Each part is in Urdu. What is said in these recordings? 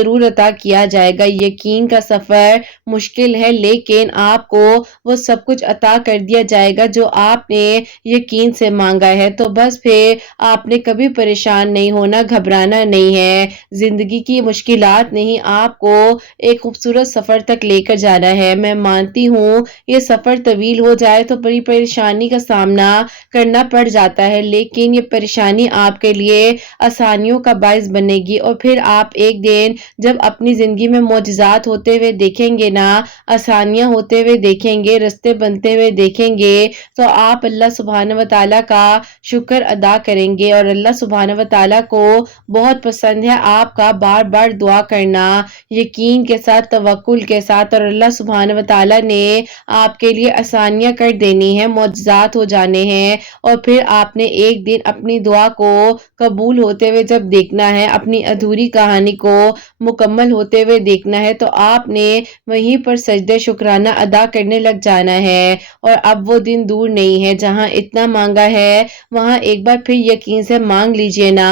ضرور عطا کیا جائے گا۔ یقین کا سفر مشکل ہے لیکن آپ کو وہ سب کچھ عطا کر دیا جائے گا جو آپ نے یقین سے مانگا ہے۔ تو بس پھر آپ نے کبھی پریشان نہیں ہونا، گھبرانا نہیں ہے۔ زندگی کی مشکلات نہیں، آپ کو ایک خوبصورت سفر تک لے کر جانا ہے۔ میں مانتی ہوں یہ سفر طویل ہو جائے تو بڑی پریشانی کا سامنا کرنا پڑ جاتا ہے، لیکن یہ پریشانی آپ کے لیے آسانیوں کا باعث بنے گی، اور پھر آپ ایک دن جب اپنی زندگی میں معجزات ہوتے ہوئے دیکھیں گے نا، آسانیاں ہوتے ہوئے دیکھیں گے، رستے بنتے ہوئے دیکھیں گے، تو آپ اللہ سبحانہ و تعالیٰ کا شکر ادا کریں گے۔ اور اللہ سبحانہ و تعالیٰ کو بہت پسند ہے آپ کا بار بار دعا کرنا، یقین کے ساتھ، توکل کے ساتھ، اور اللہ سبحانہ و تعالیٰ نے آپ کے لیے آسانیاں کر دینی ہیں، معجزات ہو جانے ہیں، اور پھر آپ نے ایک دن اپنی دعا کو قبول ہوتے ہوئے جب دیکھنا ہے، اپنی ادھوری کہانی کو مکمل ہوتے ہوئے دیکھنا ہے، تو آپ نے وہیں پر سجدہ شکرانہ ادا کرنے لگ جانا ہے۔ اور اب وہ دن دور نہیں ہے جہاں اتنا مانگا ہے وہاں ایک بار پھر یقین سے مانگ لیجئے نا۔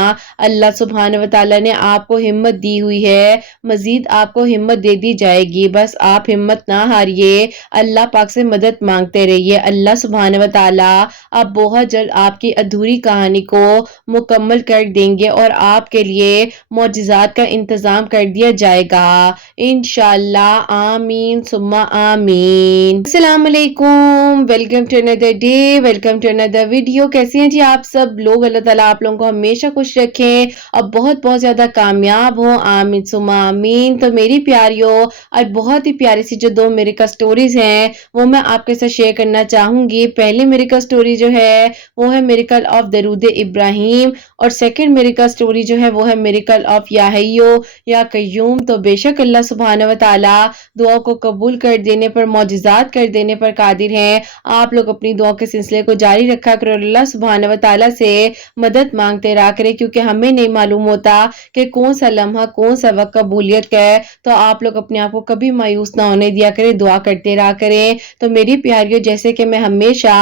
اللہ سبحانہ و تعالیٰ نے آپ کو ہمت دی ہوئی ہے، مزید آپ کو ہمت دے دی جائے گی، بس آپ ہمت نہ ہاریے، اللہ پاک سے مدد مانگتے رہیے۔ اللہ سبحانہ و تعالیٰ اب بہت جلد آپ کی ادھوری کہانی کو مکمل کر دیں گے اور آپ کے لیے معجزات کا انتظام کر دیا جائے گا انشاءاللہ۔ آمین ثم آمین۔ السلام علیکم، ویلکم ٹو اندر ڈے، ویلکم ٹو اندر ویڈیو۔ کیسے ہیں جی آپ سب لوگ؟ اللہ تعالیٰ آپ لوگوں کو ہمیشہ خوش رکھیں اور بہت بہت زیادہ کامیاب ہوں، آمین ثم آمین۔ تو میری پیاریوں، آج بہت ہی پیاری سی جو 2 میریکل سٹوریز ہیں وہ میں آپ کے ساتھ شیئر کرنا چاہوں گی۔ پہلی میریکل سٹوری جو ہے وہ ہے میریکل آف درود ابراہیم، اور سیکنڈ میریکل سٹوری جو ہے وہ ہے میریکل آف یا حیو یا قیوم۔ تو بے شک اللہ سبحانہ و تعالیٰ دعا کو قبول کر دینے پر، معجزات کر دینے پر قادر ہیں۔ آپ لوگ اپنی دعا کے سلسلے کو جاری رکھا کرو، اللہ سبحانہ و تعالیٰ سے مدد مانگتے رہا کرے، کیونکہ ہمیں نہیں معلوم ہوتا کہ کون سا لمحہ، کون سا وقت قبولیت کا ہے۔ تو آپ لوگ اپنے آپ کو کبھی مایوس نہ ہونے دیا کریں، دعا کرتے رہا کریں۔ تو میری پیاریوں، جیسے کہ میں ہمیشہ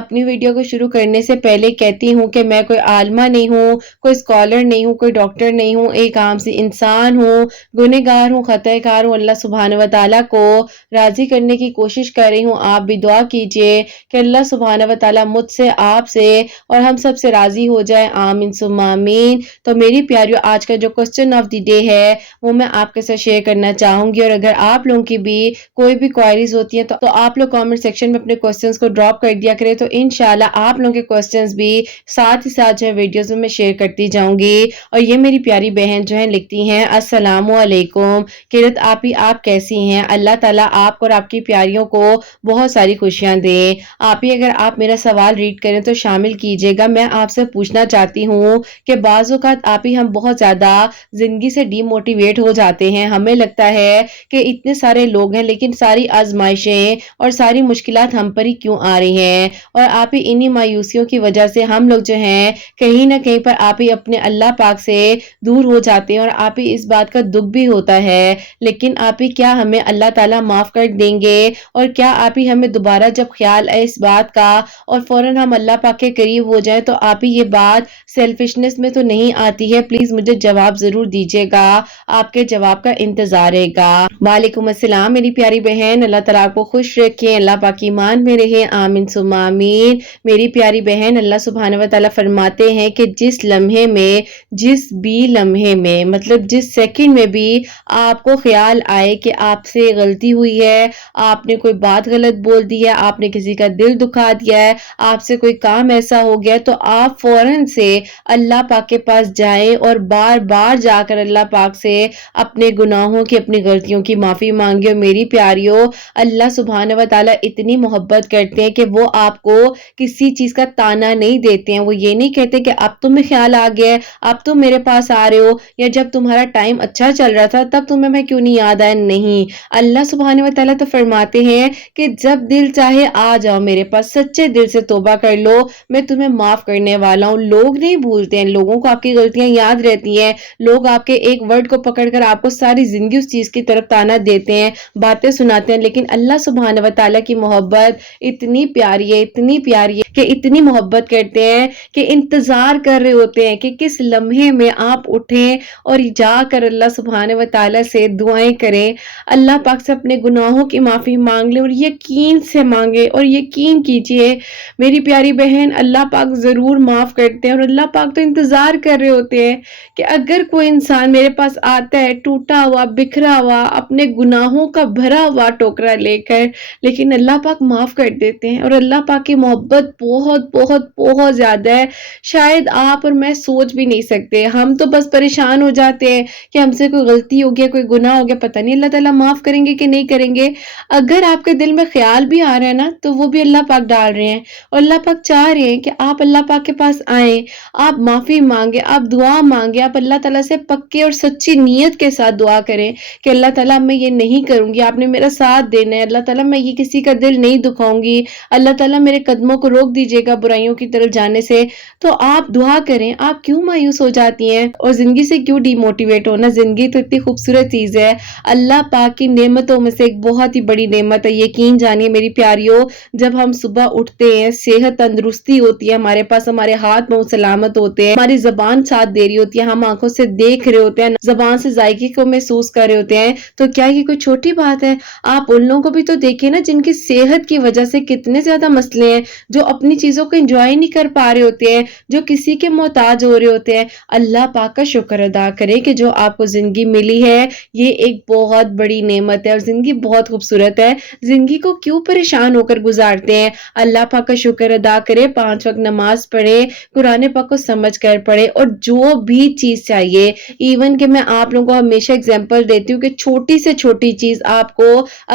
اپنی ویڈیو کو شروع کرنے سے پہلے کہتی ہوں کہ میں کوئی عالمہ نہیں ہوں، کوئی اسکالر نہیں ہوں، کوئی ڈاکٹر نہیں ہوں، ایک عام سی انسان ہوں، گنہگار ہوں، خطا کار ہوں۔ اللہ سبحانہ و تعالیٰ کو راضی کرنے کی کوشش کر رہی ہوں۔ آپ بھی دعا کیجئے کہ اللہ سبحانہ و تعالیٰ مجھ سے، آپ سے اور ہم سب سے راضی ہو جائے، آمین ثم آمین۔ تو میری پیاریوں، آج کا جو کوسچن آف دی ڈے ہے وہ میں آپ کے ساتھ شیئر کرنا چاہوں گی، اور اگر آپ لوگوں کی بھی کوئی بھی کوائریز ہوتی ہیں تو آپ لوگ کامنٹ سیکشن میں اپنے کوسچنز کو ڈراپ کر دیا کریں، تو انشاءاللہ آپ لوگوں کے کوسچنز بھی ساتھ ہی ساتھ جو ہے ویڈیوز میں شیئر کرتی جاؤں گی۔ اور یہ میری پیاری بہن جو ہے لکھتی ہیں، السلام علیکم قرت آپی، آپ کیسی ہیں؟ اللہ تعالیٰ آپ کو اور آپ کی پیاریوں کو بہت ساری خوشیاں دیں۔ آپی اگر آپ میرا سوال ریڈ کریں تو شامل کیجیے گا۔ میں آپ سے پوچھنا چاہتی ہوں کہ بعض اوقات آپی ہم بہت زیادہ زندگی سے ڈی موٹیویٹ ہو جاتے ہیں، ہمیں لگتا ہے کہ اتنے سارے لوگ ہیں لیکن ساری آزمائشیں اور ساری مشکلات ہم پر ہی کیوں آ رہی ہیں، اور آپ ہی انہی مایوسیوں کی وجہ سے ہم لوگ جو ہیں کہیں نہ کہیں پر آپ ہی اپنے اللہ پاک سے دور ہو جاتے ہیں، اور آپ ہی اس بات کا دکھ بھی ہوتا ہے۔ لیکن آپ ہی کیا ہمیں اللہ تعالیٰ معاف کر دیں گے، اور کیا آپ ہی ہمیں دوبارہ جب خیال آئے اس بات کا اور فوراً ہم اللہ پاک کے قریب ہو جائیں تو آپ ہی یہ بات سیلفشنس میں تو نہیں آتی ہے؟ پلیز مجھے جواب ضرور دیجیے گا، آپ کے جواب کا انتظار رہے گا۔ وعلیکم السلام میری پیاری بہن، اللہ تعالیٰ آپ کو خوش رکھیں، اللہ پاک ایمان میں رہے، آمین ثم آمین۔ میری پیاری بہن، اللہ سبحانہ و تعالیٰ فرماتے ہیں کہ جس لمحے میں، جس بھی لمحے میں، مطلب جس سیکنڈ میں بھی آپ کو خیال آئے کہ آپ سے غلطی ہوئی ہے، آپ نے کوئی بات غلط بول دی ہے، آپ نے کسی کا دل دکھا دیا ہے، آپ سے کوئی کام ایسا ہو گیا، تو آپ فوراً سے اللہ پاک کے پاس جائیں اور بار بار جا کر اللہ پاک سے اپنے گناہوں کی، اپنی غلطیوں کی معافی مانگے۔ اور میری پیاریوں، اللہ سبحانہ و تعالیٰ اتنی محبت کرتے ہیں کہ وہ آپ کو کسی چیز کا تانا نہیں دیتے ہیں، وہ یہ نہیں کہتے کہ اب تمہیں خیال آ گیا ہے، اب تم میرے پاس آ رہے ہو، یا جب تمہارا ٹائم اچھا چل رہا تھا تب تمہیں میں کیوں نہیں یاد آیا، نہیں، اللہ سبحانہ و تعالیٰ تو فرماتے ہیں کہ جب دل چاہے آ جاؤ میرے پاس، سچے دل سے توبہ کر لو، میں تمہیں معاف کرنے والا ہوں۔ لوگ نہیں بھولتے ہیں، لوگوں کو آپ کی غلطیاں یاد رہتی ہیں، لوگ آپ کے ایک ورڈ کو پکڑ کر آپ کو ساری زندگی اس چیز کی طرف تانا دیتے ہیں، باتیں سناتے ہیں، لیکن اللہ سبحانہ و تعالیٰ کی محبت اتنی پیاری ہے، اتنی پیاری ہے کہ اتنی محبت کرتے ہیں کہ انتظار کر رہے ہوتے ہیں کہ کس لمحے میں آپ اٹھیں اور جا کر اللہ سبحانہ و تعالیٰ سے دعائیں کریں, اللہ پاک سے اپنے گناہوں کی معافی مانگ لیں اور یقین سے مانگیں اور یقین کیجئے میری پیاری بہن, اللہ پاک ضرور معاف کرتے ہیں. اور اللہ پاک تو انتظار کر رہے ہوتے ہیں کہ اگر کوئی انسان میرے پاس آتا ہے ٹوٹا ہوا, بکھرا ہوا, اپنے گناہوں کا بھرا ہوا ٹوکرا لے کر, لیکن اللہ پاک معاف کر دیتے ہیں. اور اللہ پاک کی محبت بہت بہت بہت زیادہ ہے, شاید آپ اور میں سوچ بھی نہیں سکتے. ہم تو بس پریشان ہو جاتے ہیں کہ ہم سے کوئی غلطی ہو گیا, کوئی گناہ ہو گیا, پتہ نہیں اللہ تعالیٰ معاف کریں گے کہ نہیں کریں گے. اگر آپ کے دل میں خیال بھی آ رہا ہے نا, تو وہ بھی اللہ پاک ڈال رہے ہیں. اور اللہ پاک چاہ رہے ہیں کہ آپ اللہ پاک کے پاس آئیں, آپ معافی مانگیں, آپ دعا مانگیں, آپ اللہ تعالیٰ سے پکے اور سچی نیت کے ساتھ دعا کریں کہ اللہ تعالیٰ میں یہ نہیں کروں گی, آپ نے میرا ساتھ دینا ہے. اللہ تعالیٰ میں یہ کسی کا دل نہیں دکھاؤں گی, اللہ تعالیٰ میرے قدموں کو روک دیجیے گا برائیوں کی طرف جانے سے. تو آپ دعا کریں. آپ کیوں مایوس ہو جاتی ہیں اور زندگی سے کیوں ڈی موٹیویٹ ہونا؟ زندگی تو اتنی خوبصورت چیز ہے, اللہ پاک کی نعمتوں میں سے ایک بہت ہی بڑی نعمت ہے. یقین جانیے میری پیاریوں, جب ہم صبح اٹھتے ہیں, صحت تندرستی ہوتی ہے ہمارے پاس, ہمارے ہاتھ بہت سلامت ہوتے ہیں, ہماری زبان ساتھ دے رہی ہوتی ہے, ہم آنکھوں سے دیکھ رہے ہوتے ہیں, زبان سے ذائقے کو محسوس کر رہے ہوتے ہیں, تو کیا یہ کوئی چھوٹی بات ہے؟ آپ ان لوگوں کو بھی تو دیکھیں نا جن کی صحت کی وجہ سے کتنے زیادہ مسئلے ہیں, جو اپنی چیزوں کو انجوائے نہیں کر پا رہے ہوتے ہیں, جو کسی کے محتاج ہو رہے ہوتے ہیں. اللہ پاک کا شکر ادا کریں کہ جو آپ کو زندگی ملی ہے یہ ایک بہت بڑی نعمت ہے اور زندگی بہت خوبصورت ہے. زندگی کو کیوں پریشان ہو کر گزارتے ہیں؟ اللہ پاک کا شکر ادا کریں, 5 وقت نماز پڑھیں, قرآن پاک کو سمجھ کر پڑھیں, اور جو بھی چیز چاہیے, ایون کہ میں آپ لوگوں کو ہمیشہ اگزامپل دیتی ہوں کہ چھوٹی سے چھوٹی چیز, آپ کو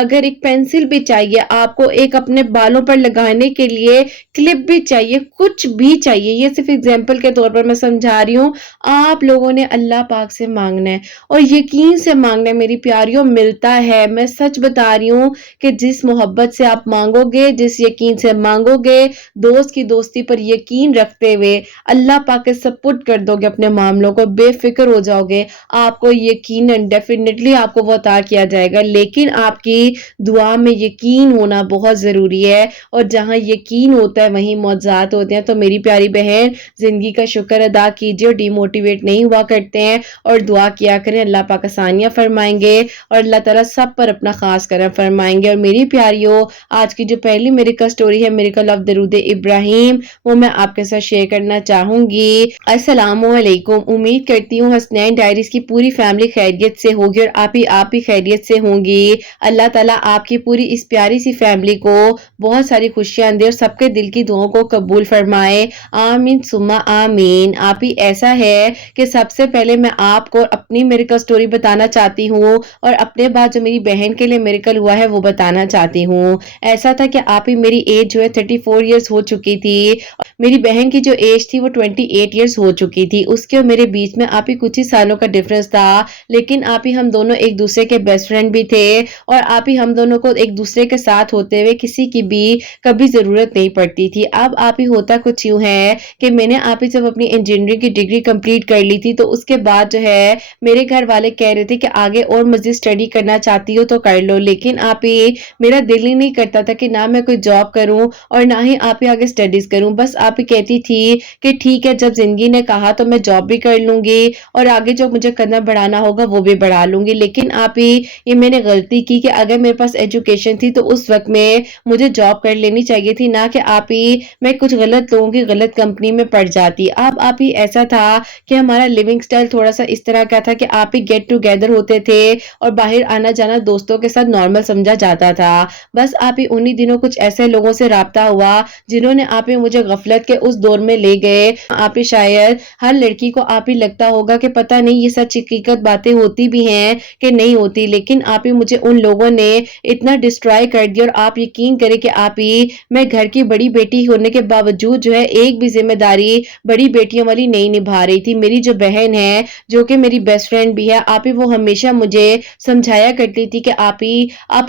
اگر ایک پینسل بھی چاہیے, آپ کو ایک اپنے بالوں پر لگانے کے لیے کلپ بھی چاہیے, کچھ بھی چاہیے, یہ صرف اگزامپل کے طور پر میں سمجھا رہی ہوں, آپ لوگوں نے اللہ پاک سے مانگنا ہے اور یقین سے مانگنا ہے میری پیاریوں. ملتا ہے, میں سچ بتا رہی ہوں کہ جس محبت سے آپ مانگو گے, جس یقین سے مانگو گے, دوست کی دوستی پر یقین رکھتے ہوئے اللہ پاک کے سپرد کر دو گے اپنے معاملوں کو, بے فکر ہو جاؤ گے, آپ کو یقیناً ڈیفینیٹلی آپ کو وہ عطا کیا جائے گا. لیکن آپ کی دعا میں یقین ہونا بہت ضروری ہے, اور جہاں یقین ہوتا ہے وہیں معجزات ہوتے ہیں. تو میری پیاری بہن, زندگی کا شکر ادا کیجیے اور ڈی موٹیویٹ نہیں ہوا کرتے ہیں, اور دعا کیا کریں, اللہ پاک آسانیاں فرمائیں گے اور اللہ تعالیٰ سب پر اپنا خاص کرم فرمائیں گے. اور میری پیاریوں, آج کی جو پہلی میریکل سٹوری ہے, میریکل آف درود ابراہیم, وہ میں آپ کے ساتھ شیئر کرنا چاہوں گی. السلام علیکم, امید کرتی ہوں حسنین ڈائریز کی پوری فیملی خیریت سے ہوگی اور آپ ہی خیریت سے ہوں گی. اللہ تعالیٰ آپ کی پوری اس پیاری سی فیملی کو بہت ساری خوشیاں دے اور سب کے دل کی دعاؤں کو قبول فرمائے, آمین ثم آمین. آپ ہی ایسا ہے کہ سب سے پہلے میں آپ کو اپنی میریکل سٹوری بتانا چاہتی ہوں, اور اپنے بعد جو میری بہن کے لیے میریکل ہوا ہے وہ بتانا چاہتی ہوں. ایسا تھا کہ آپ ہی میری ایج جو ہے 34 ایئرز ہو چکی تھی, میری بہن کی جو ایج تھی وہ 28 ایئرز ہو چکی تھی. اس کے اور میرے بیچ میں آپ ہی کچھ ہی سالوں کا ڈفرنس تھا, لیکن آپ ہی ہم دونوں ایک دوسرے کے بیسٹ فرینڈ بھی تھے, اور آپ ہی ہم دونوں کو ایک دوسرے کے ساتھ ہوتے ہوئے کسی کی بھی کبھی ضرورت نہیں پڑتی تھی. اب آپ ہی ہوتا کچھ یوں ہے کہ میں نے آپ ہی جب اپنی انجینئرنگ کی ڈگری کمپلیٹ کر لی تھی, تو اس کے بعد جو ہے میرے گھر والے کہہ رہے تھے کہ آگے اور مزید اسٹڈی کرنا چاہتی ہو تو کر لو, لیکن آپ ہی میرا دل ہی نہیں کرتا تھا کہ نہ میں کوئی جاب کروں اور نہ ہی آپ ہی آگے اسٹڈیز کروں. بس آپ ہی کہتی تھی کہ ٹھیک ہے, جب زندگی نے کہا تو میں جاب بھی کر لوں گی اور آگے جو مجھے قدم بڑھانا ہوگا وہ بھی بڑھا لوں گی. لیکن آپ ہی یہ میں نے غلطی کی کہ اگر میرے پاس ایجوکیشن تھی تو اس وقت میں مجھے جاب کر لینی چاہیے تھی, نہ کہ آپ ہی میں کچھ غلط لوگوں کی غلط کمپنی میں پڑ جاتی. اب آپ ہی ایسا تھا کہ ہمارا لیونگ سٹائل تھوڑا سا اس طرح کا تھا کہ آپ ہی گیٹ ٹوگیدر ہوتے تھے اور باہر آنا جانا دوستوں کے ساتھ نارمل سمجھا جاتا تھا. بس آپ ہی انہی دنوں کچھ ایسے لوگوں سے رابطہ ہوا جنہوں نے آپ ہی مجھے غفلت کے اس دور میں لے گئے. آپ ہی شاید ہر لڑکی کو آپ ہی لگتا ہوگا کہ پتہ نہیں یہ سچ حقیقت باتیں ہوتی بھی ہیں کہ نہیں ہوتی, لیکن آپ ہی مجھے ان لوگوں نے اتنا ڈسٹرائے کر دیا. اور آپ یقین کریں کہ آپ ہی میں گھر کی بڑی بیٹی ہونے کے باوجود جو ہے ایک بھی ذمہ داری بڑی بیٹیوں والی نہیں نبھا رہی تھی. میری جو بہن ہے جو کہ میری بیسٹ فرینڈ بھی ہے, آپ ہی وہ ہمیشہ مجھے سمجھایا کرتی تھی کہ آپ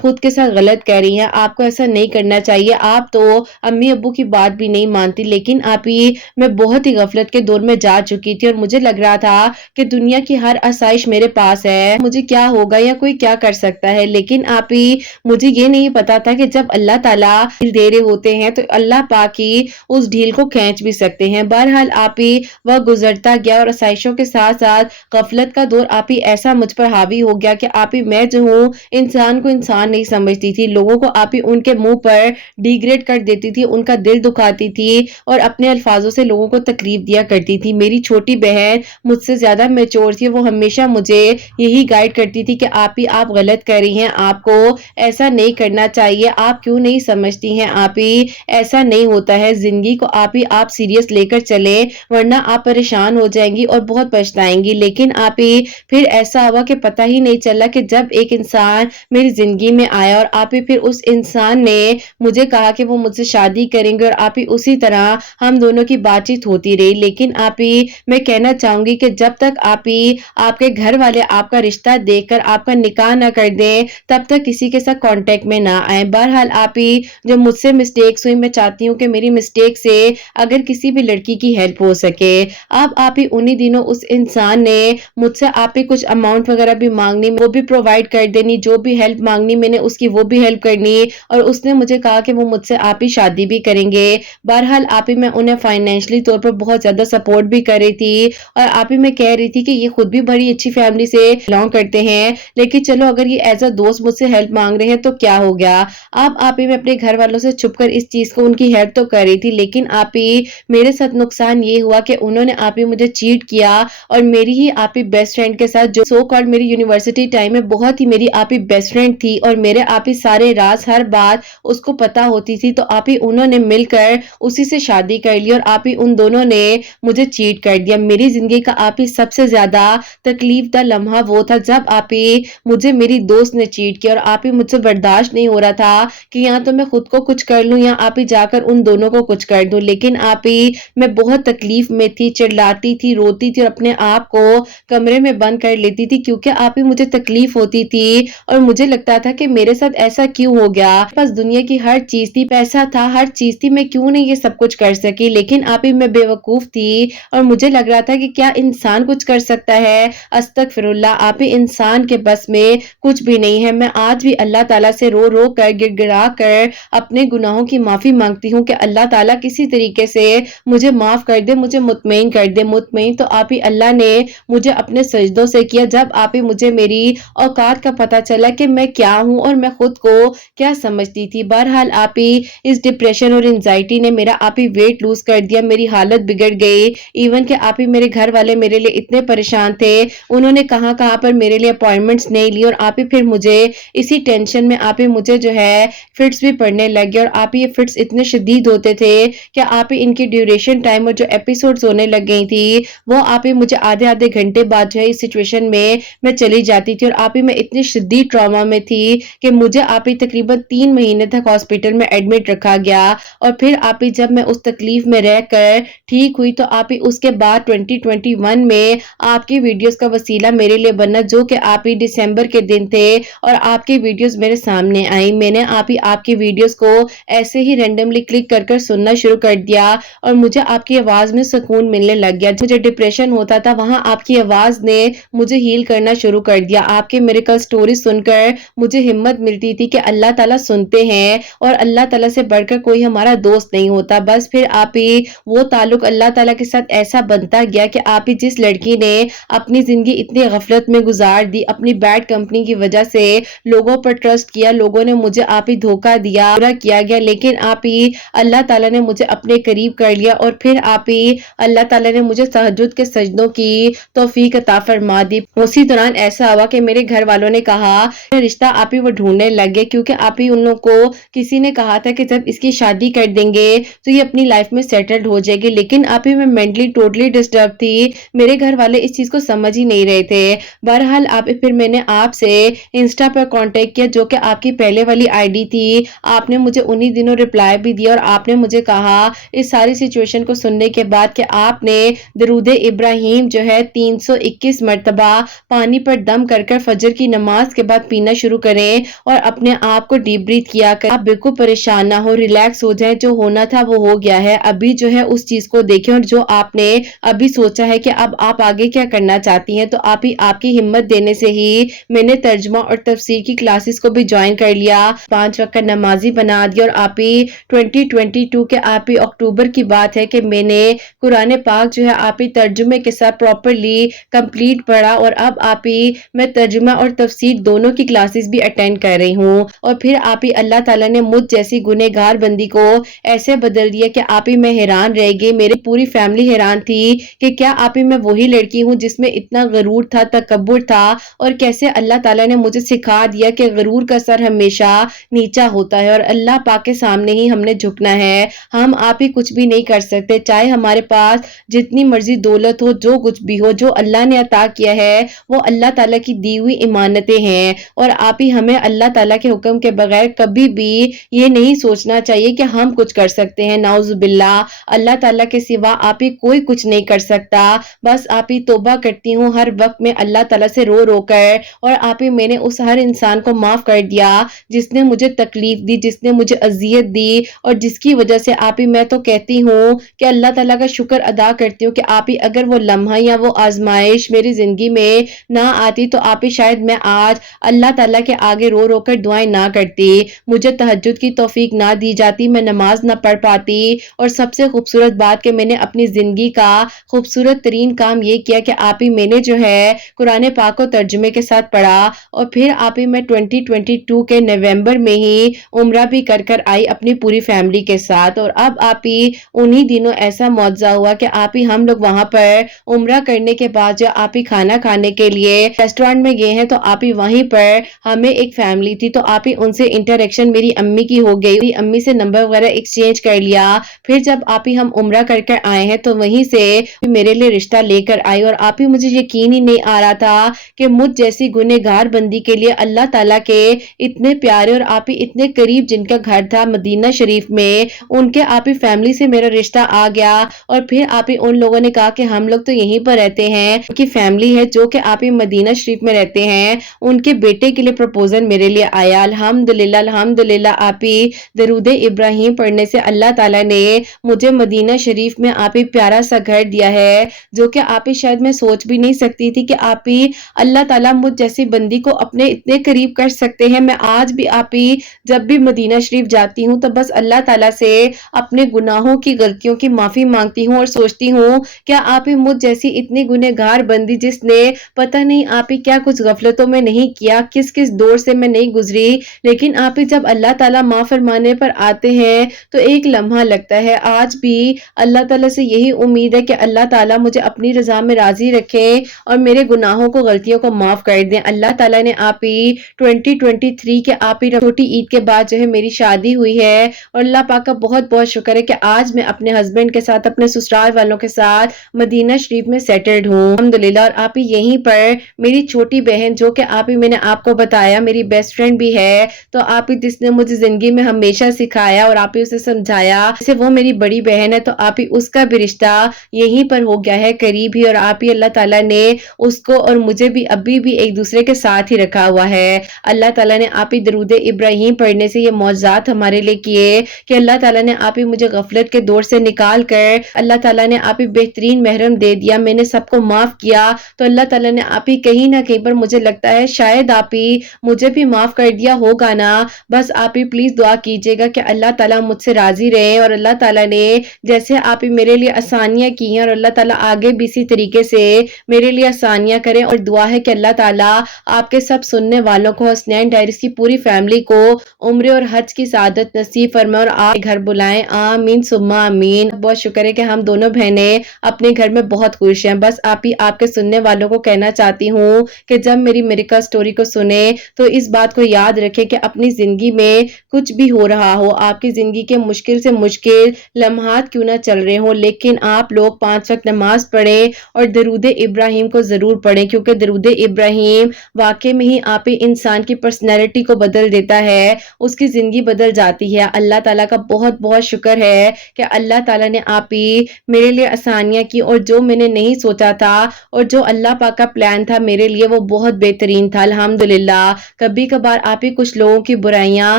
خود کے ساتھ غلط کہہ رہی ہیں, آپ کو ایسا نہیں کرنا چاہیے, آپ تو امی ابو کی بات بھی نہیں مانتی. لیکن آپ ہی میں بہت ہی غفلت کے دور میں جا چکی تھی اور مجھے لگ رہا تھا کہ دنیا کی ہر آسائش میرے پاس ہے, مجھے کیا ہوگا یا کوئی کیا کر سکتا ہے. لیکن آپ ہی مجھے یہ نہیں پتا تھا کہ جب اللہ تعالیٰ دے رہے ہوتے ہیں تو اللہ پاک ہی اس ڈھیل کو کھینچ بھی سکتے ہیں. بہرحال آپ ہی وہ گزرتا گیا اور آسائشوں کے ساتھ ساتھ غفلت کا دور آپ ہی ایسا مجھ پر حاوی ہو گیا کہ آپ ہی میں جو ہوں انسان کو انسان نہیں سمجھتی تھی، لوگوں کو آپ ہی ان کے منہ پر ڈیگریڈ کر دیتی تھی، ان کا دل دکھاتی تھی اور اپنے الفاظوں سے لوگوں کو تکلیف دیا کرتی تھی۔ میری چھوٹی بہن مجھ سے زیادہ میچور تھی، وہ ہمیشہ مجھے یہی گائیڈ کرتی تھی کہ آپ غلط کر رہی ہیں، آپ کو ایسا نہیں کرنا چاہیے، آپ کیوں نہیں سمجھتی ہیں، آپ ہی ایسا نہیں ہوتا ہے، زندگی کو آپ سیریس لے کر چلیں ورنہ آپ پریشان ہو جائیں گی اور بہت پچھتائیں گی۔ لیکن آپ ہی پھر ایسا ہوا کہ پتہ ہی نہیں چلا کہ جب ایک انسان میری زندگی میں آیا اور آپ ہی پھر اس انسان نے مجھے کہا کہ وہ مجھ سے شادی کریں گے اور آپ ہی اسی طرح ہم دونوں کی بات چیت ہوتی رہی۔ لیکن آپ ہی میں کہنا چاہوں گی کہ جب تک آپ ہی آپ کے گھر والے آپ کا رشتہ دیکھ کر آپ کا نکاح نہ کر دیں تب تک کسی کے ساتھ کانٹیکٹ میں نہ آئیں۔ بہرحال آپ ہی جو مجھ سے مسٹیکس ہوئی، میں چاہتی ہوں کہ میری مسٹیک سے اگر کسی بھی لڑکی کی ہیلپ ہو سکے۔ آپ ہی انہی دنوں اس انسان نے مجھ سے آپ ہی کچھ اماؤنٹ وغیرہ بھی مانگنی، وہ بھی پرووائڈ کر دینی، جو بھی ہیلپ مانگنی میں نے اس کی وہ بھی ہیلپ کرنی، اور اس نے مجھے کہا کہ وہ مجھ سے آپ ہی شادی بھی کریں گے۔ بہرحال آپ ہی میں انہیں فائنینشلی طور پر بہت زیادہ سپورٹ بھی کر رہی تھی اور آپ ہی میں کہہ رہی تھی کہ یہ خود بھی بڑی اچھی فیملی سے بلانگ کرتے ہیں، لیکن چلو اگر یہ ایز اے دوست مجھ سے ہیلپ مانگ رہے ہیں تو کیا ہو گیا۔ آپ ہی میں اپنے گھر والوں سے چھپ کر اس چیز کو ان کی ہیلپ تو کر رہی تھی، لیکن آپ ہی میرے ساتھ نقصان یہ ہوا کہ انہوں نے آپ ہی مجھے چیٹ کیا اور میری ہی آپ ہی بیسٹ فرینڈ کے ساتھ، جو سو کالڈ میری یونیورسٹی ٹائم میں بہت ہی میری آپ ہی بیسٹ فرینڈ تھی اور میرے آپ ہی سارے راز ہر بات اس کو پتا ہوتی تھی، تو آپ ہی انہوں نے مل کر اسی سے شادی کر لی اور آپ ہی ان دونوں نے مجھے چیٹ کر دیا۔ میری زندگی کا آپ ہی سب سے زیادہ تکلیف دہ لمحہ وہ تھا جب آپ ہی مجھے میری دوست نے چیٹ کیا اور آپ ہی مجھ سے برداشت نہیں ہو رہا تھا کہ یا تو میں خود کو کچھ کر لوں یا آپ ہی جا کر ان دونوں کو کچھ کر دوں، لیکن آپ ہی میں بہت تکلیف میں تھی، چڑلاتی تھی، روتی تھی اور اپنے آپ کو کمرے میں بند کر لیتی تھی کیونکہ آپ ہی مجھے تکلیف ہوتی تھی اور مجھے لگتا تھا کہ میرے ساتھ ایسا کیوں ہو گیا۔ بس دنیا کی ہر چیز تھی، پیسہ تھا، ہر چیز تھی، میں کیوں نہیں یہ سب کچھ کر سکی، لیکن آپ ہی میں بے وقوف تھی اور مجھے لگ رہا تھا کہ کیا انسان کچھ کر سکتا ہے۔ استغفر اللہ، آپ ہی انسان کے بس میں کچھ بھی نہیں ہے۔ میں آج بھی اللہ تعالیٰ سے رو رو کر گڑ گڑا کر اپنے گناہوں کی معافی مانگتی ہوں کہ اللہ تعالیٰ کسی طریقے سے مجھے معاف کر دے، مجھے مطمئن کر دے۔ مطمئن تو آپ ہی اللہ نے مجھے اپنے سجدوں سے کیا جب آپ ہی مجھے میری اوقات کا پتہ چلا کہ میں کیا ہوں اور میں خود کو کیا سمجھتی تھی۔ بہرحال آپ ہی اس ڈپریشن اور انزائٹی نے میرا آپ ہی ویٹ لوز کر دیا، میری حالت بگڑ گئی، ایون کہ آپ ہی میرے گھر والے میرے لیے اتنے پریشان تھے، انہوں نے کہاں کہاں پر میرے لیے اپوائنٹمنٹس نہیں لی اور آپ ہی پھر مجھے اسی ٹینشن میں آپ ہی مجھے جو ہے فٹس بھی پڑنے لگ گئے اور آپ ہی یہ فٹس اتنے شدید ہوتے تھے کہ آپ ہی ان کی ڈیوریشن ٹائم اور جو ایپیسوڈز ہونے لگ گئی تھی وہ آپ ہی مجھے آدھے آدھے گھنٹے بعد جو ہے اس سچویشن میں چلی جاتی تھی اور آپ ہی میں اتنی شدید ٹراما میں تھی کہ مجھے آپ ہی تقریباً 3 مہینے تک ہاسپٹل میں ایڈمٹ رکھا گیا اور پھر آپ ہی جب میں اس تکلیف میں رہ کر ٹھیک ہوئی تو آپ ہی اس کے بعد 2021 میں آپ کی ویڈیوز کا وسیلہ میرے لیے بنا، جو کہ آپ ہی دسمبر کے دن تھے اور آپ کی ویڈیوز میرے سامنے آئی۔ میں نے آپ کی ویڈیوز کو ایسے ہی رینڈملی کلک کر کر سننا شروع کر دیا اور مجھے آپ کی آواز میں سکون ملنے لگ گیا۔ مجھے ڈپریشن ہوتا تھا وہاں آپ کی آواز نے مجھے ہیل کرنا شروع کر دیا۔ آپ کے میریکل سٹوری سن کر مجھے ہمت ملتی تھی کہ اللہ تعالیٰ سنتے ہیں اور اللہ تعالیٰ سے بڑھ کر کوئی ہمارا دوست نہیں ہوتا۔ بس پھر آپ ہی وہ تعلق اللہ تعالیٰ کے ساتھ ایسا بنتا گیا کہ آپ ہی جس لڑکی نے اپنی زندگی اتنی غفلت میں گزار دی، اپنی بیڈ کمپنی کی وجہ سے لوگوں پر ٹرسٹ کیا، لوگوں نے مجھے آپ ہی دھوکہ دیا، برا کیا گیا، لیکن آپ ہی اللہ تعالیٰ نے مجھے اپنے قریب کر لیا اور پھر آپ ہی اللہ تعالیٰ نے مجھے تہجد کے سجدوں کی توفیق عطا فرما دی۔ اسی دوران ایسا ہوا کہ میرے گھر والوں نے کہا رشتہ آپ ہی وہ ڈھونڈنے لگے کیونکہ آپ ہی ان لوگوں کو کسی نے کہا تھا کہ جب اس کی شادی کر دیں گے تو یہ اپنی لائف میں سیٹلڈ ہو جائے گی، لیکن آپ ہی میں مینٹلی ٹوٹلی ڈسٹرب تھی، میرے گھر والے اس چیز کو سمجھ ہی نہیں رہے تھے۔ بہرحال پھر میں نے آپ سے انسٹا پر کانٹیکٹ کیا جو کہ آپ کی پہلے والی آئی ڈی تھی، آپ نے مجھے انہی دنوں رپلائی بھی دیا اور آپ نے مجھے کہا اس ساری سچویشن کو سننے کے بعد کہ آپ نے درود ابراہیم جو ہے 321 مرتبہ پانی پر دم کر کر فجر کی نماز کے بعد پینا شروع کریں اور اپنے آپ کو ڈیپ بریتھ کیا کریں، آپ بالکل پریشان نہ ہو، ریلیکس ہو جائیں، جو ہونا تھا وہ ہو گیا ہے، ابھی جو ہے اس چیز کو دیکھیں اور جو آپ نے ابھی سوچا ہے کہ اب آپ آگے کیا کرنا چاہتی ہیں، تو آپ کی ہمت دینے سے ہی میں نے ترجمہ اور تفسیر کی کلاسز کو بھی جوائن کر لیا، 5 وقت کا نمازی بنا دیا اور آپ ہی 2022 کے آپ ہی اکتوبر کی بات ہے کہ میں نے قرآن پاک جو ہے آپ ہی ترجمے کے ساتھ پراپرلی کمپلیٹ پڑھا اور اب آپ ہی میں ترجمہ اور تفسیر دونوں کی کلاسز بھی اٹینڈ کر رہی ہوں، اور پھر آپ ہی اللہ تعالیٰ نے مجھ جیسی گنہگار بندی کو ایسے بدل دیا کہ آپ ہی میں حیران رہ گئی، میری پوری فیملی حیران تھی کہ کیا آپ ہی میں وہی لڑکی ہوں جس میں اتنا غرور تھا، تکبر تھا، اور کیسے اللہ تعالیٰ نے مجھے سکھا دیا کہ غرور کا سر ہمیشہ نیچا ہوتا ہے اور اللہ پاک کے سامنے ہی ہم نے جھکنا ہے، ہم آپ ہی کچھ بھی نہیں کر سکتے، چاہے ہمارے پاس جتنی مرضی دولت ہو، جو کچھ بھی ہو، جو اللہ نے عطا کیا ہے وہ اللہ تعالیٰ کی دی ہوئی امانتیں ہیں، اور آپ ہی ہمیں اللہ تعالیٰ کے حکم کے بغیر کبھی بھی یہ نہیں سوچنا چاہیے کہ ہم کچھ کر سکتے ہیں، نعوذ باللہ، اللہ تعالیٰ کے سوا آپ ہی کوئی کچھ نہیں کر سکتا، بس آپ ہی توبہ کرتی ہوں ہر وقت میں اللہ تعالیٰ سے رو رو کر، اور آپ ہی میں نے اس ہر انسان کو معاف کر دیا جس نے مجھے تکلیف دی، جس نے مجھے اذیت دی، اور جس کی وجہ سے آپ ہی میں تو کہتی ہوں کہ اللہ تعالیٰ کا شکر ادا کرتی ہوں کہ آپ ہی اگر وہ لمحہ یا وہ آزمائش میری زندگی میں نہ آتی تو آپ ہی شاید میں آج اللہ تعالیٰ کے آگے رو رو کر دعائیں نہ کرتی، مجھے تہجد کی توفیق نہ دی جاتی، میں نماز نہ پڑھ پاتی، اور سب سے خوبصورت بات کہ میں نے اپنی زندگی کا خوبصورت ترین کام یہ کیا کہ آپ ہی میں نے جو ہے قرآن پاک کو ترجمے کے ساتھ پڑھا، اور پھر آپ ہی میں 2022 کے نومبر میں ہی عمرہ بھی کر کر آئی اپنی پوری فیملی کے ساتھ، اور اب آپ ہی انہی دنوں ایسا معجزہ ہوا کہ آپ ہی ہم لوگ وہاں پر عمرہ کرنے کے بعد جو آپ ہی کھانا کھانے کے لیے ریسٹورینٹ میں گئے ہیں تو آپ ہی وہیں پر ہمیں ایک فیملی تھی تو آپ ہی ان سے انٹریکشن میری امی کی ہو گئی، امی سے نمبر وغیرہ ایکسچینج کر لیا، پھر جب آپ ہی ہم عمرہ کر کر آئے ہیں تو وہیں سے میرے لیے رشتہ لے کر آئی، اور آپ ہی مجھے یقین ہی نہیں آ رہا تھا کہ مجھ جیسی گنہگار بندی کے لیے اللہ تعالیٰ کے اتنے پیارے اور آپ ہی اتنے قریب جن کا گھر تھا مدینہ شریف میں، ان کے آپ ہی فیملی سے میرا رشتہ آ گیا، اور پھر آپ ہی ان لوگوں نے کہا کہ ہم لوگ تو یہیں پر رہتے ہیں، ان کی فیملی ہے جو کہ آپ ہی مدینہ شریف میں رہتے ہیں، ان کے بیٹے کے لیے پروپوزل میرے لیے آیا، الحمدللہ الحمدللہ، آپ ہی درود ابراہیم پڑھنے سے اللہ تعالیٰ نے مجھے مدینہ شریف میں آپ ہی پیارا سا گھر دیا ہے، جو کہ آپ ہی شاید میں سوچ بھی نہیں سکتی تھی کہ آپ ہی اللہ تعالیٰ مجھ جیسی بندی کو اپنے اتنے قریب کر سکتے ہیں، میں آج بھی آپ ہی جب بھی مدینہ شریف جاتی ہوں تو بس اللہ تعالیٰ سے اپنے گناہوں کی غلطیوں کی معافی مانگتی ہوں اور سوچتی ہوں کیا آپ ہی مجھ جیسی اتنی گنہگار بندی جس نے پتہ نہیں آپ ہی کیا کچھ غفلتوں میں نہیں کیا، کس کس دور سے میں نہیں گزری، لیکن آپ ہی جب اللہ تعالیٰ معاف فرمانے پر آتے ہیں تو ایک لمحہ لگتا ہے، آج بھی اللہ تعالیٰ سے یہی امید ہے کہ اللہ تعالیٰ مجھے اپنی رضا میں راضی رکھے اور میرے گناہوں کو غلطیوں کو معاف کر دیں۔ اللہ تعالیٰ نے آپ ہی 2023 کے آپ ہی چھوٹی عید کے بعد جو ہے میری شادی ہوئی ہے، اور اللہ پاک کا بہت بہت شکر ہے کہ آج میں اپنے ہسبینڈ کے ساتھ اپنے سسرال والوں کے ساتھ مدینہ شریف میں سیٹلڈ ہوں الحمدللہ، اور آپ ہی یہیں پر میری چھوٹی بہن جو کہ آپ ہی میں نے آپ کو بتایا میری بیسٹ فرینڈ بھی ہے، تو آپ ہی جس نے مجھے زندگی میں ہمیشہ سکھایا اور آپ ہی اسے سمجھایا جیسے وہ میری بڑی بہن ہے، تو آپ ہی اس کا بھی رشتہ یہیں پر ہو گیا ہے قریب ہی، اور آپ ہی اللہ تعالیٰ نے اس کو اور مجھے بھی ابھی بھی ایک دوسرے کے ساتھ ہی رکھا ہوا ہے۔ اللہ تعالیٰ نے آپ ہی درود ابراہیم پڑھنے سے یہ معجزات ہمارے لیے کیے کہ اللہ تعالیٰ نے آپ ہی مجھے غفلت کے دور سے نکال کر اللہ تعالیٰ نے آپ ہی بہترین محرم دے دیا، میں نے سب کو معاف کیا، تو اللہ تعالیٰ نے آپ ہی کہیں نہ کہیں پر مجھے لگتا ہے شاید آپ ہی مجھے بھی معاف کر دیا ہوگا نا، بس آپ ہی پلیز دعا کیجئے گا کہ اللہ تعالیٰ مجھ سے راضی رہے، اور اللہ تعالیٰ نے جیسے آپ ہی میرے لیے آسانیاں کی ہیں اور اللہ تعالیٰ آگے بھی اسی طریقے سے میرے لیے آسانیاں کریں، اور دعا ہے کہ اللہ تعالیٰ آپ کے سب سننے والوں کو، حسنین ڈائریز کی پوری فیملی کو عمرے اور حج کی سعادت نصیب فرمائے اور آپ گھر بلائیں، آمین ثم آمین۔ بہت شکر ہے کہ ہم دونوں بہنیں اپنے گھر میں بہت خوش ہیں، بس آپ ہی آپ کے سننے والوں کو کہنا چاہتی ہوں کہ جب میری میریکل سٹوری کو سنیں تو اس بات کو یاد رکھیں کہ اپنی زندگی میں کچھ بھی ہو رہا ہو، آپ کی زندگی کے مشکل سے مشکل لمحات کیوں نہ چل رہے ہوں، لیکن آپ لوگ 5 وقت نماز پڑھیں اور درود ابراہیم کو ضرور پڑھیں، کیونکہ درود ابراہیم واقع میں ہی آپ ہی انسان کی پرسنالٹی کو بدل دیتا ہے، اس کی زندگی بدل جاتی ہے۔ اللہ تعالیٰ کا بہت بہت شکر ہے کہ اللہ تعالیٰ نے آپ ہی میرے لیے آسانیاں کی، اور جو میں نے نہیں سوچا تھا اور جو اللہ پاک کا پلان تھا میرے لیے وہ بہت بہترین تھا الحمدللہ۔ کبھی کبھار آپ ہی کچھ لوگوں کی برائیاں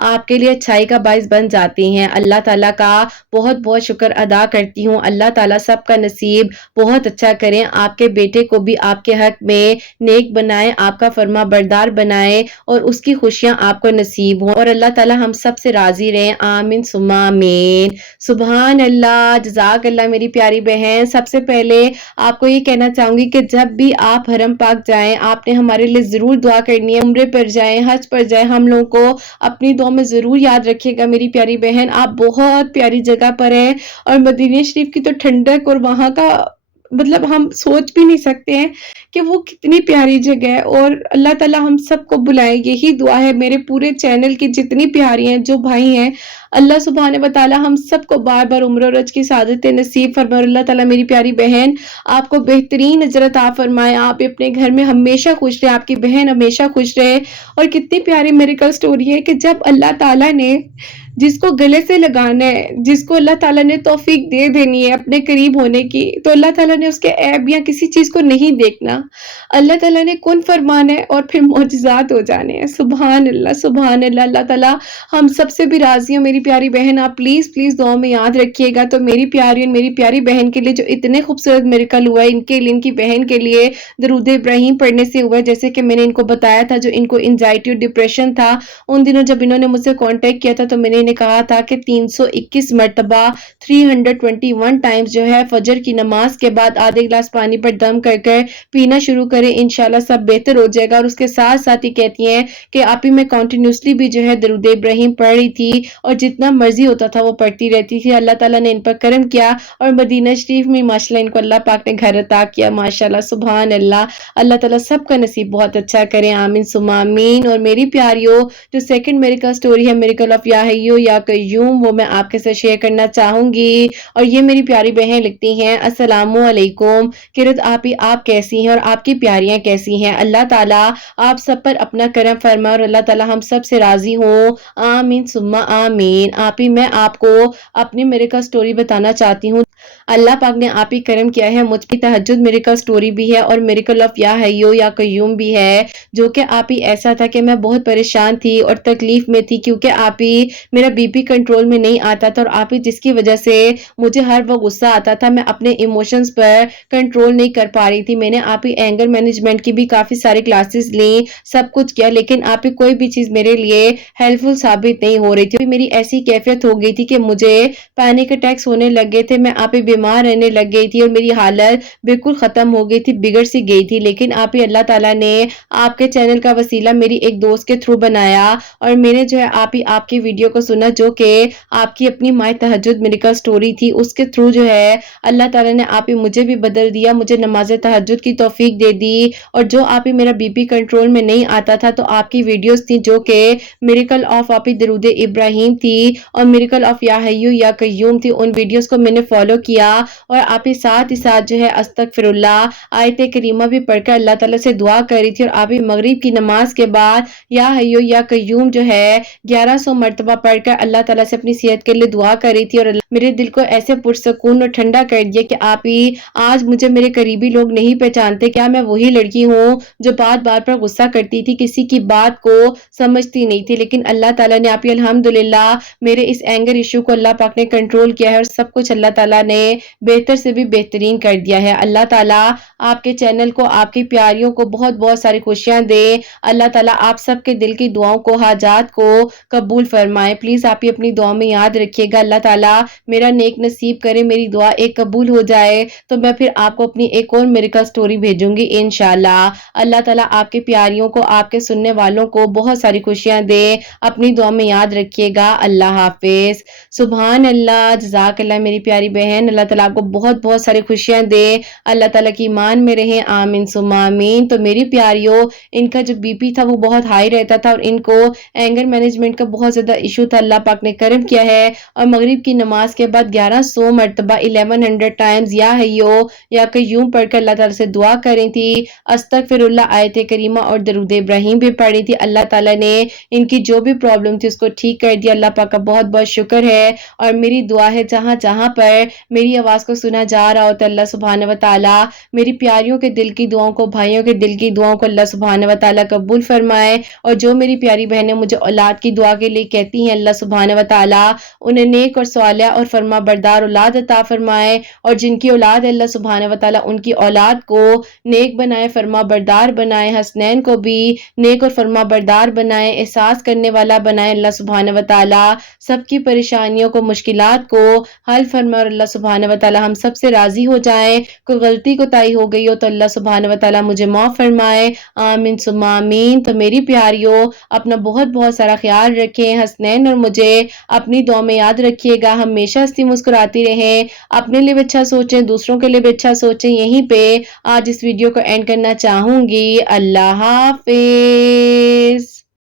آپ کے لیے اچھائی کا باعث بن جاتی ہیں، اللہ تعالیٰ کا بہت بہت شکر ادا کرتی ہوں، اللہ تعالیٰ سب کا نصیب بہت اچھا کریں، آپ کے بیٹے کو بھی آپ کے حق میں نیک بنائیں، آپ کا فرما بردار بنائیں اور اس کی خوشیاں آپ کو نصیب ہوں، اور اللہ تعالیٰ ہم سب سے راضی رہیں، آمین ثم آمین۔ سبحان اللہ، جزاک اللہ میری پیاری بہن۔ سب سے پہلے آپ کو یہ کہنا چاہوں چاہوں گی کہ جب بھی آپ حرم پاک جائیں آپ نے ہمارے لیے ضرور دعا کرنی ہے، عمرے پر جائیں، حج پر جائیں، ہم لوگوں کو اپنی دعا میں ضرور یاد رکھیے گا میری پیاری بہن۔ آپ بہت پیاری جگہ پر ہیں اور مدینہ شریف کی تو ٹھنڈک اور وہاں کا مطلب ہم سوچ بھی نہیں سکتے ہیں کہ وہ کتنی پیاری جگہ ہے، اور اللہ تعالی ہم سب کو بلائے، یہی دعا ہے میرے پورے چینل کی جتنی پیاری ہیں جو بھائی ہیں، اللہ سبحانہ و تعالی ہم سب کو بار بار عمر اور حج کی سعادت نصیب فرمائے، اور اللہ تعالی میری پیاری بہن آپ کو بہترین اجر عطا فرمائے، آپ اپنے گھر میں ہمیشہ خوش رہے، آپ کی بہن ہمیشہ خوش رہے۔ اور کتنی پیاری میریکل سٹوری ہے کہ جب اللہ تعالیٰ نے جس کو گلے سے لگانا ہے، جس کو اللہ تعالیٰ نے توفیق دے دینی ہے اپنے قریب ہونے کی، تو اللہ تعالیٰ نے اس کے عیب یا کسی چیز کو نہیں دیکھنا، اللہ تعالیٰ نے کن فرمانا ہے اور پھر معجزات ہو جانے ہیں۔ سبحان اللہ سبحان اللہ۔ اللہ تعالیٰ ہم سب سے بھی راضی ہوں میری پیاری بہن، آپ پلیز پلیز دعاؤں میں یاد رکھیے گا۔ تو میری پیاری اور میری پیاری بہن کے لیے جو اتنے خوبصورت میریکل ہوا ہے، ان کے لیے، ان کی بہن کے لیے درود ابراہیم پڑھنے سے ہوا ہے، جیسے کہ میں نے ان کو بتایا تھا جو ان کو انزائٹی اور ڈپریشن تھا، ان دنوں جب انہوں نے مجھ سے کانٹیکٹ کیا تھا تو میں نے انہیں کہا تھا کہ 321 مرتبہ 321 ٹائمز جو ہے فجر کی نماز کے بعد آدھے گلاس پانی پر دم کر کر پینا شروع کریں، انشاءاللہ سب بہتر ہو جائے گا۔ اور اس کے ساتھ ساتھ ہی کہتی ہیں کہ آپ ہی میں کنٹینیوسلی بھی جو ہے درود ابراہیم پڑھ رہی تھی اور جتنا مرضی ہوتا تھا وہ پڑھتی رہتی تھی۔ اللہ تعالیٰ نے ان پر کرم کیا اور مدینہ شریف میں ماشاءاللہ ان کو اللہ پاک نے گھر عطا کیا، ماشاءاللہ سبحان اللہ۔ اللہ تعالیٰ سب کا نصیب بہت اچھا کرے، آمین ثم آمین۔ اور میری پیاریوں جو سیکنڈ میریکل سٹوری ہے، میریکل آف یا حیو یا قیوم، وہ میں آپ کے ساتھ شیئر کرنا چاہوں گی۔ اور یہ میری پیاری بہن لکھتی ہیں، السلام علیکم کرت آپی، آپ کیسی ہیں اور آپ کی پیاریاں کیسی ہیں؟ اللہ تعالیٰ آپ سب پر اپنا کرم فرمائے اور اللہ تعالیٰ ہم سب سے راضی ہوں، آمین ثم آمین۔ آپی میں آپ کو اپنی میریکل سٹوری بتانا چاہتی ہوں۔ اللہ پاک نے آپ ہی کرم کیا ہے، مجھ کی تہجد میریکل سٹوری بھی ہے اور میریکل آف یا حیو یا قیوم بھی ہے، جو کہ آپ ہی ایسا تھا کہ میں بہت پریشان تھی اور تکلیف میں تھی، کیونکہ آپ ہی میرا بی پی کنٹرول میں نہیں آتا تھا، اور آپ ہی جس کی وجہ سے مجھے ہر وقت غصہ آتا تھا، میں اپنے ایموشنز پر کنٹرول نہیں کر پا رہی تھی۔ میں نے آپ ہی اینگر مینجمنٹ کی بھی کافی ساری کلاسز لیں، سب کچھ کیا، لیکن آپ ہی کوئی بھی چیز میرے لیے ہیلپ فل ثابت نہیں ہو رہی تھی۔ میری ایسی کیفیت ہو گئی تھی کہ مجھے پینک اٹیکس ہونے لگے تھے، میں آپ ہی بیمار رہنے لگ گئی تھی اور میری حالت بالکل ختم ہو گئی تھی، بگڑ سی گئی تھی۔ لیکن آپ ہی اللہ تعالیٰ نے آپ کے چینل کا وسیلہ میری ایک دوست کے تھرو بنایا اور میں نے جو ہے آپ ہی آپ کی ویڈیو کو سنا، جو کہ آپ کی اپنی مائے تہجد میریکل سٹوری تھی، اس کے تھرو جو ہے اللہ تعالیٰ نے آپ ہی مجھے بھی بدل دیا، مجھے نماز تہجد کی توفیق دے دی، اور جو آپ ہی میرا بی پی کنٹرول میں نہیں آتا تھا تو آپ کی ویڈیوز تھی جو کہ میریکل آف آپ ہی درود ابراہیم تھی اور میریکل آف یا حیو یا قیوم تھی، ان ویڈیوز کو میں نے فالو کیا اور آپ ہی ساتھ جو ہے استغفر اللہ آیت کریمہ بھی پڑھ کر اللہ تعالیٰ سے دعا کر رہی تھی، اور آپ ہی مغرب کی نماز کے بعد یا حیو یا قیوم جو ہے 1100 مرتبہ پڑھ کر اللہ تعالیٰ سے اپنی صحت کے لیے دعا کر رہی تھی، اور میرے دل کو ایسے پرسکون اور ٹھنڈا کر دیا کہ آپ ہی آج مجھے میرے قریبی لوگ نہیں پہچانتے، کیا میں وہی لڑکی ہوں جو بات بات پر غصہ کرتی تھی، کسی کی بات کو سمجھتی نہیں تھی، لیکن اللہ تعالیٰ نے آپ ہی الحمدللہ میرے اس اینگر ایشو کو اللہ پاک نے کنٹرول کیا ہے اور سب کچھ اللہ تعالیٰ نے بہتر سے بھی بہترین کر دیا ہے۔ اللہ تعالیٰ آپ کے چینل کو، آپ کی پیاریوں کو بہت بہت ساری خوشیاں دے، اللہ تعالیٰ آپ سب کے دل کی دعاؤں کو، حاجات کو قبول فرمائے۔ پلیز آپ ہی اپنی دعا میں یاد رکھیے گا، اللہ تعالیٰ میرا نیک نصیب کرے، میری دعا ایک قبول ہو جائے تو میں پھر آپ کو اپنی ایک اور میریکل سٹوری بھیجوں گی انشاءاللہ۔ اللہ تعالیٰ آپ کے پیاریوں کو، آپ کے سننے والوں کو بہت ساری خوشیاں دے، اپنی دعا میں یاد رکھیے گا۔ اللہ حافظ۔ سبحان اللہ، جزاک اللہ میری پیاری بہن، اللہ تعالیٰ آپ کو بہت بہت ساری خوشیاں دے، اللہ تعالیٰ کی ایمان میں رہیں، آمین ثم آمین۔ تو میری پیاریوں ان کا جو بی پی تھا وہ بہت ہائی رہتا تھا اور ان کو اینگر مینجمنٹ کا بہت زیادہ ایشو تھا، اللہ پاک نے کرم کیا ہے اور مغرب کی نماز کے بعد 1100 مرتبہ 1100 ٹائمز یا حیو یا قیوم پڑھ کر اللہ تعالیٰ سے دعا کر رہی تھی، استغفر اللہ آیت کریمہ اور درود ابراہیم بھی پڑھ رہی تھی۔ اللہ تعالیٰ نے ان کی جو بھی پرابلم تھی اس کو ٹھیک کر دیا، اللہ پاک کا بہت بہت شکر ہے۔ اور میری دعا ہے جہاں جہاں پر میری آواز کو سنا جا رہا ہوتا ہے، اللہ سبحانہ و تعالیٰ میری پیاریوں کے دل کی دعاؤں کو، بھائیوں کے دل کی دعاؤں کو اللہ سبحانہ و تعالیٰ قبول فرمائے، اور جو میری پیاری بہنیں مجھے اولاد کی دعا کے لیے کہتی ہیں، اللہ سبحانہ و تعالیٰ انہیں نیک اور صالحہ اور فرما بردار اولاد عطا فرمائے، اور جن کی اولاد ہے اللہ سبحانہ و تعالیٰ ان کی اولاد کو نیک بنائے، فرما بردار بنائے، حسنین کو بھی نیک اور فرما بردار بنائے، احساس کرنے والا بنائے، اللہ سبحانہ و تعالیٰ سب کی پریشانیوں کو، مشکلات کو حل فرمائے، اور اللہ سبحانہ و تعالی ہم سب سے راضی ہو جائیں. کوئی غلطی کوتاہی ہو گئی ہو تو اللہ سبحانہ و تعالی مجھے معاف فرمائے. آمین ثم آمین. تو میری پیاریوں اپنا بہت بہت سارا خیال رکھیں. حسنین اور مجھے اپنی دعا میں یاد رکھیے گا. ہمیشہ ہنسی مسکراتی رہیں. اپنے لیے بھی اچھا سوچیں, دوسروں کے لیے بھی اچھا سوچیں. یہیں پہ آج اس ویڈیو کو اینڈ کرنا چاہوں گی. اللہ حافظ.